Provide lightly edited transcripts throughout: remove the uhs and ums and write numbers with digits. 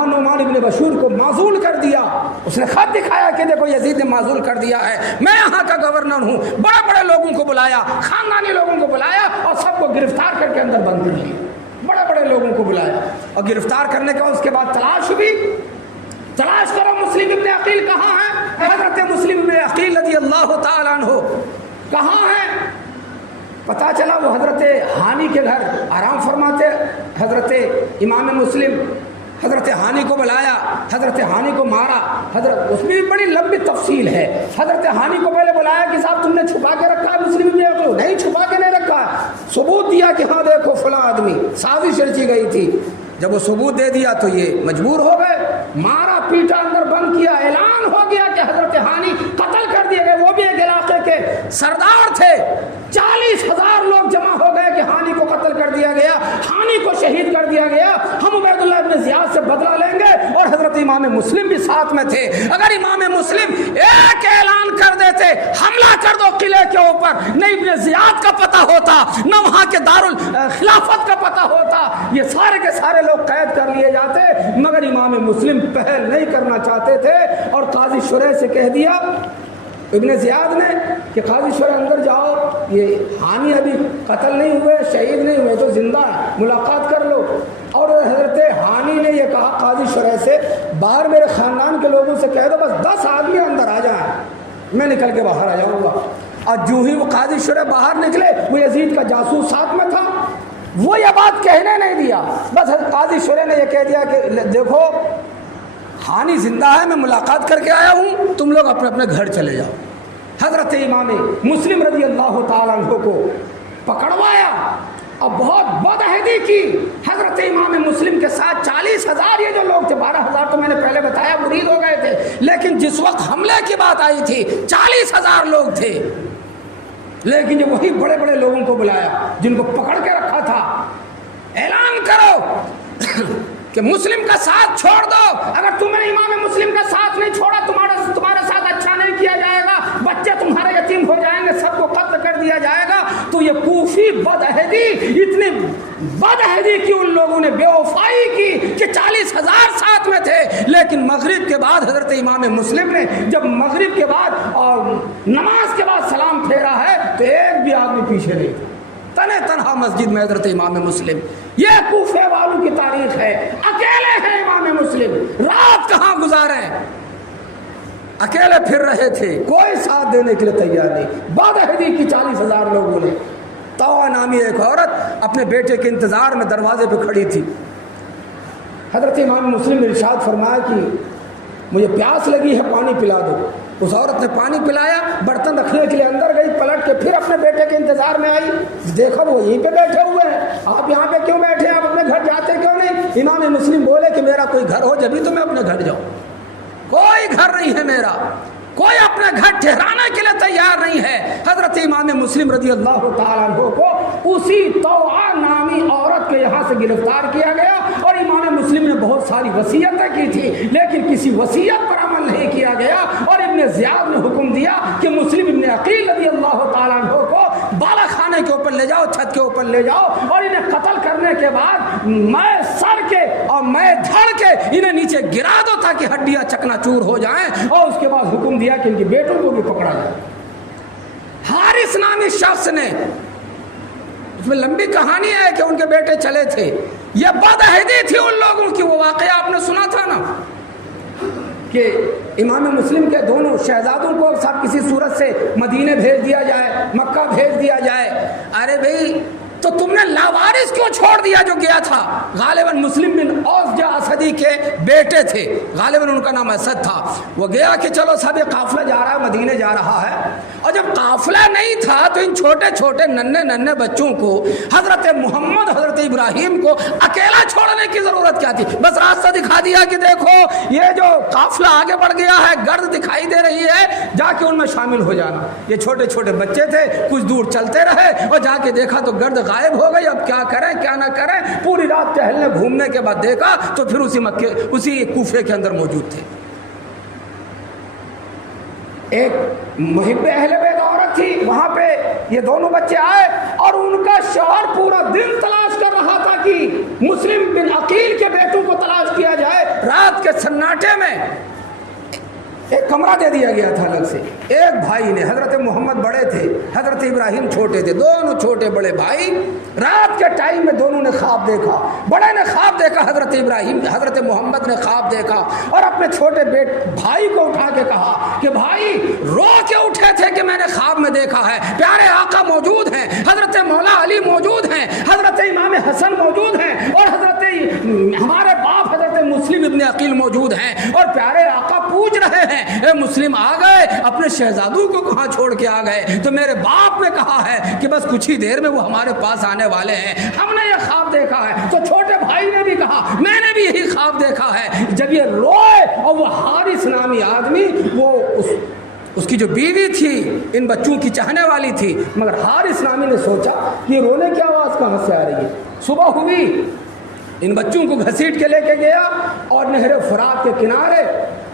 وہاں نعمان ابن بشیر کو معزول کر دیا. اس نے خط دکھایا کہ دیکھو یزید نے معزول کر دیا ہے, میں یہاں کا گورنر ہوں. بڑے بڑے لوگوں کو بلایا, خاندانی لوگوں کو بلایا اور سب کو گرفتار کر کے اندر بند کر دیا. بڑے بڑے لوگوں کو بلایا اور گرفتار کرنے کے بعد اس کے بعد تلاش ہوئی. تلاش کرو مسلم ابن عقیل کہاں ہے. حضرت مسلم ابن عقیل رضی اللہ تعالیٰ عنہ کہاں ہے؟ پتا چلا وہ حضرت ہانی کے گھر آرام فرماتے. حضرت امام مسلم حضرت ہانی کو بلایا, حضرت ہانی کو مارا. حضرت اس میں بھی بڑی لمبی تفصیل ہے. حضرت ہانی کو پہلے بلایا کہ صاحب تم نے چھپا کے رکھا ہے مسلم ابن عقیل. نہیں, چھپا کے نہیں رکھا, ثبوت دیا کہ ہاں دیکھو فلاں آدمی, سازش رچی گئی تھی. جب وہ ثبوت دے دیا تو یہ مجبور ہو گئے, مارا پیٹا, اندر بند کیا. اعلان ہو گیا کہ حضرت ہانی قتل کر دیے گئے. وہ بھی ایک علاقے کے سردار تھے. 40,000 لوگ جمع ہو گئے کہ ہانی کو قتل کر دیا گیا, ہانی کو شہید کر دیا گیا. ہم عبید اللہ ابن زیاد سے بدلہ لیں گے. اور حضرت امام مسلم بھی ساتھ میں تھے. اگر امام مسلم ایک اعلان کر دیتے حملہ کر دو قلعے کے اوپر, نہ ابن زیاد کا پتہ ہوتا, نہ وہاں کے دارالخلافت کا پتہ ہوتا, یہ سارے کے سارے لوگ قید کر لیے جاتے. مگر امام مسلم پہل نہیں کرنا چاہتے تھے اور قاضی شریح سے کہہ دیا ابن زیاد نے کہ قاضی شریح اندر جاؤ, یہ ہانی ابھی قتل نہیں ہوئے, شہید نہیں ہوئے, تو زندہ ہے, ملاقات کر لو. اور حضرت ہانی نے یہ کہا قاضی شریح سے, باہر میرے خاندان کے لوگوں سے کہہ دو بس 10 آدمی اندر آ جائیں, میں نکل کے باہر آ جاؤں گا. اور جو ہی وہ قاضی شریح باہر نکلے, وہ یزید کا جاسوس ساتھ میں تھا, وہ یہ بات کہنے نہیں دیا. بس قاضی شریح نے یہ کہہ دیا کہ دیکھو ہانی زندہ ہے, میں ملاقات کر کے آیا ہوں, تم لوگ اپنے اپنے گھر چلے جاؤ. حضرت امام مسلم رضی اللہ تعالیٰ عنہ کو پکڑوایا اور بہت بدعہدی کی. حضرت امام مسلم کے ساتھ 40,000 یہ جو لوگ تھے, 12,000 تو میں نے پہلے بتایا مرید ہو گئے تھے, لیکن جس وقت حملے کی بات آئی تھی 40,000 لوگ تھے. لیکن جب وہی بڑے بڑے لوگوں کو بلایا جن کو پکڑ کے رکھا تھا, اعلان کرو کہ مسلم کا ساتھ چھوڑ دو. اگر تم نے امام مسلم کا ساتھ نہیں چھوڑا, تمہارے ساتھ اچھا نہیں کیا جائے گا, بچے تمہارے یتیم ہو جائیں گے, سب کو قتل کر دیا جائے گا. تو یہ کوفی بدعہدی, اتنی بدعہدی کی ان لوگوں نے, بے وفائی کی کہ 40,000 ساتھ میں تھے. لیکن مغرب کے بعد حضرت امام مسلم نے جب مغرب کے بعد اور نماز کے بعد سلام پھیرا ہے تو ایک بھی آدمی پیچھے نہیں تھا, تنے تنہا مسجد میں حضرت امام مسلم. یہ کوفے والوں کی تاریخ ہے. اکیلے ہیں امام مسلم, رات کہاں گزارے, اکیلے پھر رہے تھے, کوئی ساتھ دینے کے لیے تیار نہیں. بدعہدی کی 40,000 لوگوں نے. طوع نامی ایک عورت اپنے بیٹے کے انتظار میں دروازے پہ کھڑی تھی. حضرت امام مسلم نے ارشاد فرمایا کہ مجھے پیاس لگی ہے, پانی پلا دو. اس عورت نے پانی پلایا, برتن رکھنے کے لیے اندر گئی, پلٹ کے پھر اپنے بیٹے کے انتظار میں آئی. دیکھا وہ یہیں پہ بیٹھے ہوئے ہیں, آپ یہاں پہ کیوں بیٹھے ہیں, آپ اپنے گھر جاتے کیوں نہیں؟ امام مسلم بولے کہ میرا کوئی گھر ہو جبھی تو میں اپنے گھر جاؤں. کوئی گھر نہیں ہے میرا, کوئی اپنے گھر ٹھہرانے کے لیے تیار نہیں ہے. حضرت امام مسلم رضی اللہ تعالیٰ عنہ کو اسی طوع نامی عورت کے یہاں سے گرفتار کیا گیا. اور امام مسلم نے بہت ساری وصیتیں کی تھی, لیکن کسی وصیت پر عمل نہیں کیا گیا. اور ابن زیاد نے حکم دیا کہ مسلم ابن عقیل رضی اللہ تعالیٰ عنہ کو بالا خانے کے اوپر لے جاؤ, چھت کے اوپر لے جاؤ, اور انہیں قتل کرنے کے بعد میں سر کے اور میں دھڑ کے انہیں نیچے گرا دو تاکہ ہڈیاں چکنا چور ہو جائیں. اور اس کے بعد حکم دیا کہ ان کے بیٹوں کو بھی پکڑا جائے. حارث نامی شخص نے, اس میں لمبی کہانی ہے کہ ان کے بیٹے چلے تھے, یہ بدعہدی تھی ان لوگوں کی. وہ واقعہ آپ نے سنا تھا نا کہ امام مسلم کے دونوں شہزادوں کو سب کسی صورت سے مدینے بھیج دیا جائے, مکہ بھیج دیا جائے. ارے بھائی تو تم نے لاوارث کیوں چھوڑ دیا جو گیا تھا؟ غالباً مسلم بن اوس اسدی کے بیٹے تھے, غالباً ان کا نام اسد تھا. وہ گیا کہ چلو سب یہ قافلہ جا رہا ہے, مدینے جا رہا ہے. اور جب قافلہ نہیں تھا تو ان چھوٹے چھوٹے ننھے بچوں کو, حضرت محمد حضرت ابراہیم کو اکیلا چھوڑنے کی ضرورت کیا تھی؟ بس راستہ دکھا دیا کہ دیکھو یہ جو قافلہ آگے بڑھ گیا ہے, گرد دکھائی دے رہی ہے, جا کے ان میں شامل ہو جانا. یہ چھوٹے چھوٹے بچے تھے, کچھ دور چلتے رہے اور جا کے دیکھا تو گرد غائب ہو گئی. اب کیا کریں کیا نہ کریں, پوری رات ٹہلنے گھومنے کے بعد دیکھا تو پھر اسی کوفے کے اندر موجود تھے. ایک محب اہل بیت عورت تھی, وہاں پہ یہ دونوں بچے آئے اور ان کا شوہر پورا دن تلاش کر رہا تھا کہ مسلم بن عقیل کے بیٹوں کو تلاش کیا جائے. सन्नाटे में एक कमरा दे दिया गया था अलग से। एक भाई ने, हज़रत मोहम्मद बड़े थे, हज़रत इब्राहिम छोटे थे, दोनों छोटे बड़े भाई, रात के टाइम में दोनों ने ख्वाब देखा। बड़े ने ख्वाब देखा, हज़रत इब्राहिम, हज़रत मोहम्मद ने ख्वाब देखा और अपने छोटे भाई को उठा के कहा कि भाई रो के उठे थे कि मैंने ख्वाब में देखा है, प्यारे आका मौजूद हैं, हज़रत मौला अली मौजूद हैं, हज़रत इमाम हसन मौजूद हैं और हज़रत हमारे बाप हज़रत मुस्लिम इब्न अकील मौजूद हैं और प्यारे आका पूछ रहे हैं, ए मुस्लिम आ गए, अपने शहजादों को कहाँ छोड़ के आ गए? तो मेरे बाप ने कहा है कि बस कुछ ही देर में वो हमारे पास आने वाले हैं, हमने ये ख्वाब देखा है। तो छोटे भाई ने भी कहा मैंने भी यही ख्वाब देखा है। जब ये रोए और वो हारिस नामी आदमी, वो उसकी जो बीवी थी इन बच्चों की चाहने वाली थी, मगर हारिस नामी ने सोचा कि रोने की आवाज़ कहाँ से आ रही है। सुबह हुई, इन बच्चों को घसीट के लेके गया और नहर फुरात के किनारे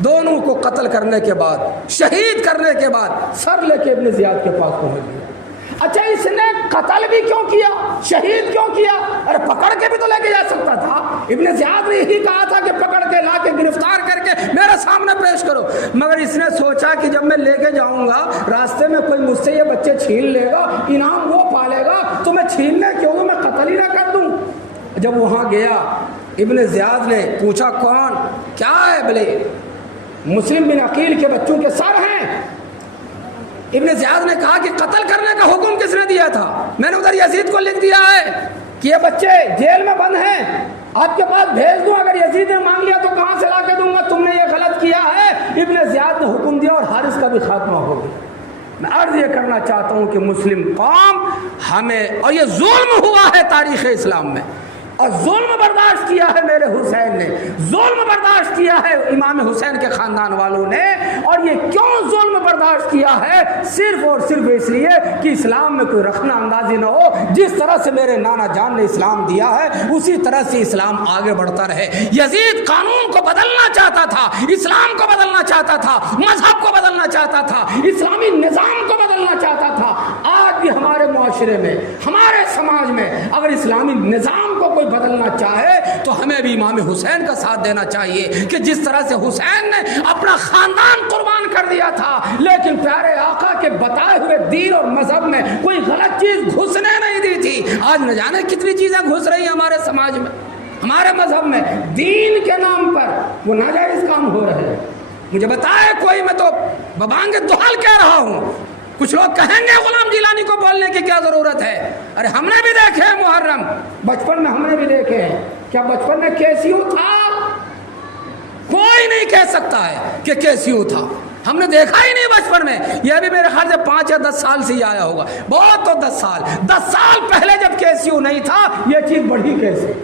दोनों को कत्ल करने के बाद, शहीद करने के बाद सर लेके इब्न ज़ियाद के पास पहुंच गया। अच्छा, इसने कत्ल भी क्यों किया, शहीद क्यों किया? अरे पकड़ के भी तो लेके जा सकता था। इब्न ज़ियाद ने यही कहा था कि पकड़ के ला के गिरफ्तार करके मेरे सामने पेश करो, मगर इसने सोचा कि जब मैं लेके जाऊंगा रास्ते में कोई मुझसे ये बच्चे छीन लेगा, इनाम वो पालेगा, तो मैं छीनने क्यों, मैं कत्ल ही ना कर दूं। जब वहाँ गया, इब्न ज़ियाद ने पूछा कौन, क्या है? बोले मुस्लिम बिन अकील के बच्चों के सर हैं। इब्न ज़ियाद ने कहा कि कत्ल करने का हुक्म किसने दिया था? मैंने उधर यजीद को लिख दिया है कि ये बच्चे जेल में बंद हैं, आपके पास भेज दूं, अगर यजीद ने मांग लिया तो कहाँ से ला के दूंगा, तुमने ये गलत किया है। इब्न ज़ियाद ने हुक्म दिया और हारिस का भी खात्मा हो गया। मैं अर्ज ये करना चाहता हूँ कि मुस्लिम कौम हमें, और ये जुल्म हुआ है तारीख़ इस्लाम में, और जुल्म बर्दाश्त किया है मेरे हुसैन ने, जुल्म बर्दाश्त किया है इमाम हुसैन के ख़ानदान वालों ने। और ये क्यों जुल्म बर्दाश्त किया है? सिर्फ और सिर्फ इसलिए कि इस्लाम में कोई रखना अंदाजी न हो। जिस तरह से मेरे नाना जान ने इस्लाम दिया है उसी तरह से इस्लाम आगे बढ़ता रहे। यजीद कानून को बदलना चाहता था, इस्लाम को बदलना चाहता था, मजहब को बदलना चाहता था, इस्लामी निज़ाम को बदलना चाहता था। आज भी हमारे मुआशरे में, हमारे समाज में अगर इस्लामी निज़ाम को कोई बदलना चाहे तो हमें भी इमाम हुसैन का साथ देना चाहिए कि जिस तरह से हुसैन ने अपना खानदान कुर्बान कर दिया था, लेकिन प्यारे आका के बताए हुए दीन और मजहब में कोई गलत चीज घुसने नहीं दी थी। आज न जाने कितनी चीजें घुस रही हैं हमारे समाज में, हमारे मजहब में, दीन के नाम पर वो नाजायज काम हो रहे हैं। मुझे बताए कोई, मैं तो बबांगे दुहाल कह रहा हूँ। कुछ लोग कहेंगे गुलाम जिलानी को बोलने की क्या जरूरत है? अरे हमने भी देखे हैं मुहर्रम, बचपन में हमने भी देखे हैं। क्या बचपन में केसीयू था? कोई नहीं कह सकता है कि केसीयू था, हमने देखा ही नहीं बचपन में। यह भी मेरे ख्याल से 5 या 10 साल से ही आया होगा, बहुत तो 10 साल पहले जब केसीयू नहीं था यह चीज बढ़ी कैसे?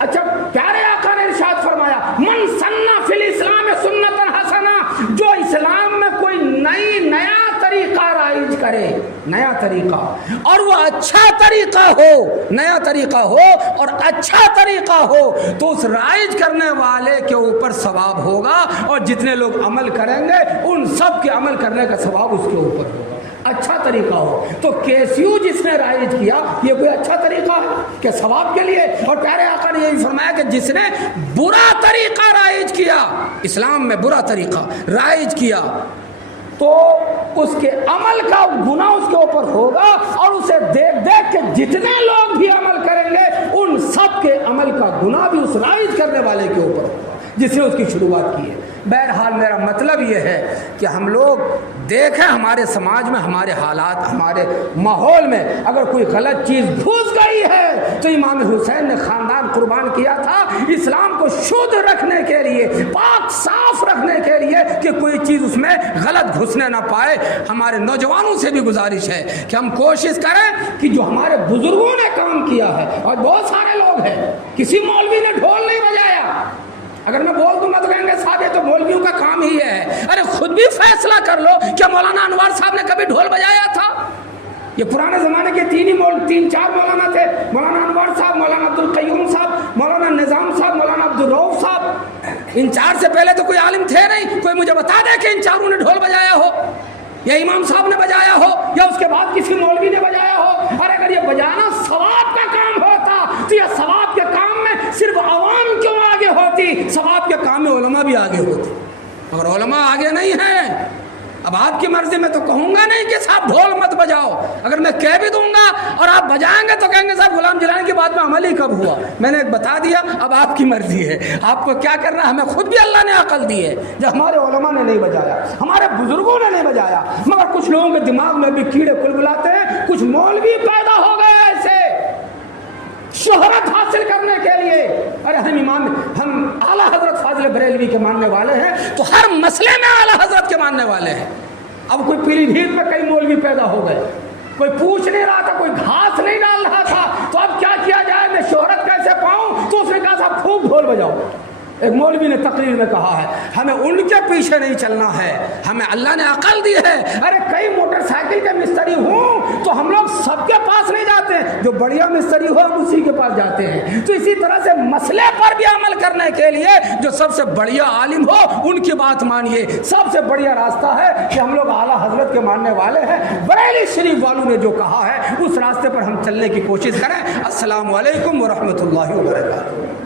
अच्छा, प्यारे आका ने इरशाद फरमाया, मन सन्ना फिल इस्लाम सुन्नतन हसना, जो इस्लाम में कोई नया तरीका राइज करे, नया तरीका, और वो अच्छा तरीका हो, नया तरीका हो और अच्छा तरीका हो, तो उस राइज करने वाले के ऊपर सवाब होगा और जितने लोग अमल करेंगे उन सब के अमल करने का सवाब उसके ऊपर होगा। अच्छा तरीका हो तो केसीयू जिसने राइज किया ये कोई अच्छा तरीका है कि सवाब के लिए? और प्यारे आका ने यही फरमाया कि जिसने बुरा तरीका राइज किया, इस्लाम में बुरा तरीका राइज किया, तो उसके अमल का गुनाह उसके ऊपर होगा और उसे देख देख के जितने लोग भी अमल करेंगे उन सब के अमल का गुनाह भी उस राइज करने वाले के ऊपर होगा जिसने उसकी शुरुआत की है। बहरहाल मेरा मतलब ये है कि हम लोग देखें हमारे समाज में, हमारे हालात, हमारे माहौल में अगर कोई गलत चीज़ घुस गई है तो इमाम हुसैन ने ख़ानदान कुर्बान किया था इस्लाम को शुद्ध रखने के लिए, पाक साफ रखने के लिए कि कोई चीज़ उसमें गलत घुसने ना पाए। हमारे नौजवानों से भी गुजारिश है कि हम कोशिश करें कि जो हमारे बुजुर्गों ने काम किया है, और बहुत सारे लोग हैं, किसी मौलवी ने ढोल नहीं बजाया, अगर मैं बोल दूंगा तो कहेंगे साहब ये तो मौलवियों का काम ही है। अरे खुद भी फैसला कर लो, क्या मौलाना अनवर साहब ने कभी ढोल बजाया था? ये पुराने ज़माने के 3-4 मौलाना थे, मौलाना अनवर साहब, मौलाना अब्दुल क़य्यूम साहब, मौलाना निज़ाम साहब, मौलाना अब्दुल रऊफ़ साहब। इन 4 से पहले तो कोई आलिम थे नहीं। कोई मुझे बता दे कि इन 4 ने ढोल बजाया हो, या इमाम साहब ने बजाया हो, या उसके बाद किसी मौलवी ने बजाया हो। अरे अगर ये बजाना सवाब का काम होता तो यह सवाब के काम में सिर्फ आवाम क्यों आगे होती? नहीं, सब आपके काम में उलमा भी आगे होते, मगर उलमा आगे नहीं हैं। अब आपकी मर्जी में तो कहूँगा नहीं कि साहब ढोल मत बजाओ, अगर मैं कह भी दूंगा और आप बजाएंगे तो कहेंगे साहब गुलाम जिलानी की बात में अमल ही कब हुआ। मैंने एक बता दिया, अब आपकी मर्जी है, आपको क्या करना है। हमें खुद भी अल्लाह ने अकल दी है, जो हमारे उलमा ने नहीं बजाया, हमारे बुजुर्गों ने नहीं बजाया, मगर कुछ लोगों के दिमाग में भी कीड़े कुलबुलाते हैं। कुछ मौलवी पैदा हो गए ऐसे शोहरत हासिल करने के लिए। अरे हम आला हजरत फाजिल बरेलवी के मानने वाले हैं, तो हर मसले में आला हजरत के मानने वाले हैं। अब कोई पीलीभीत में कई मौलवी पैदा हो गए, कोई पूछ नहीं रहा था, कोई घास नहीं डाल रहा था, तो अब क्या किया जाए, मैं शोहरत कैसे पाऊं। तो उसने कहा साहब खूब ढोल बजाओ। एक मौलवी ने तकरीर में कहा है, हमें उनके पीछे नहीं चलना है, हमें अल्लाह ने अकल दी है। अरे कई मोटरसाइकिल के मिस्त्री हूँ तो हम लोग सबके पास नहीं जाते, जो बढ़िया मिस्त्री हो हम उसी के पास जाते हैं। तो इसी तरह से मसले पर भी अमल करने के लिए जो सबसे बढ़िया आलिम हो उनकी बात मानिए। सबसे बढ़िया रास्ता है कि हम लोग आला हजरत के मानने वाले हैं, बरेली शरीफ वालों ने जो कहा है उस रास्ते पर हम चलने की कोशिश करें। अस्सलामु अलैकुम व रहमतुल्लाहि व बरकातुहू।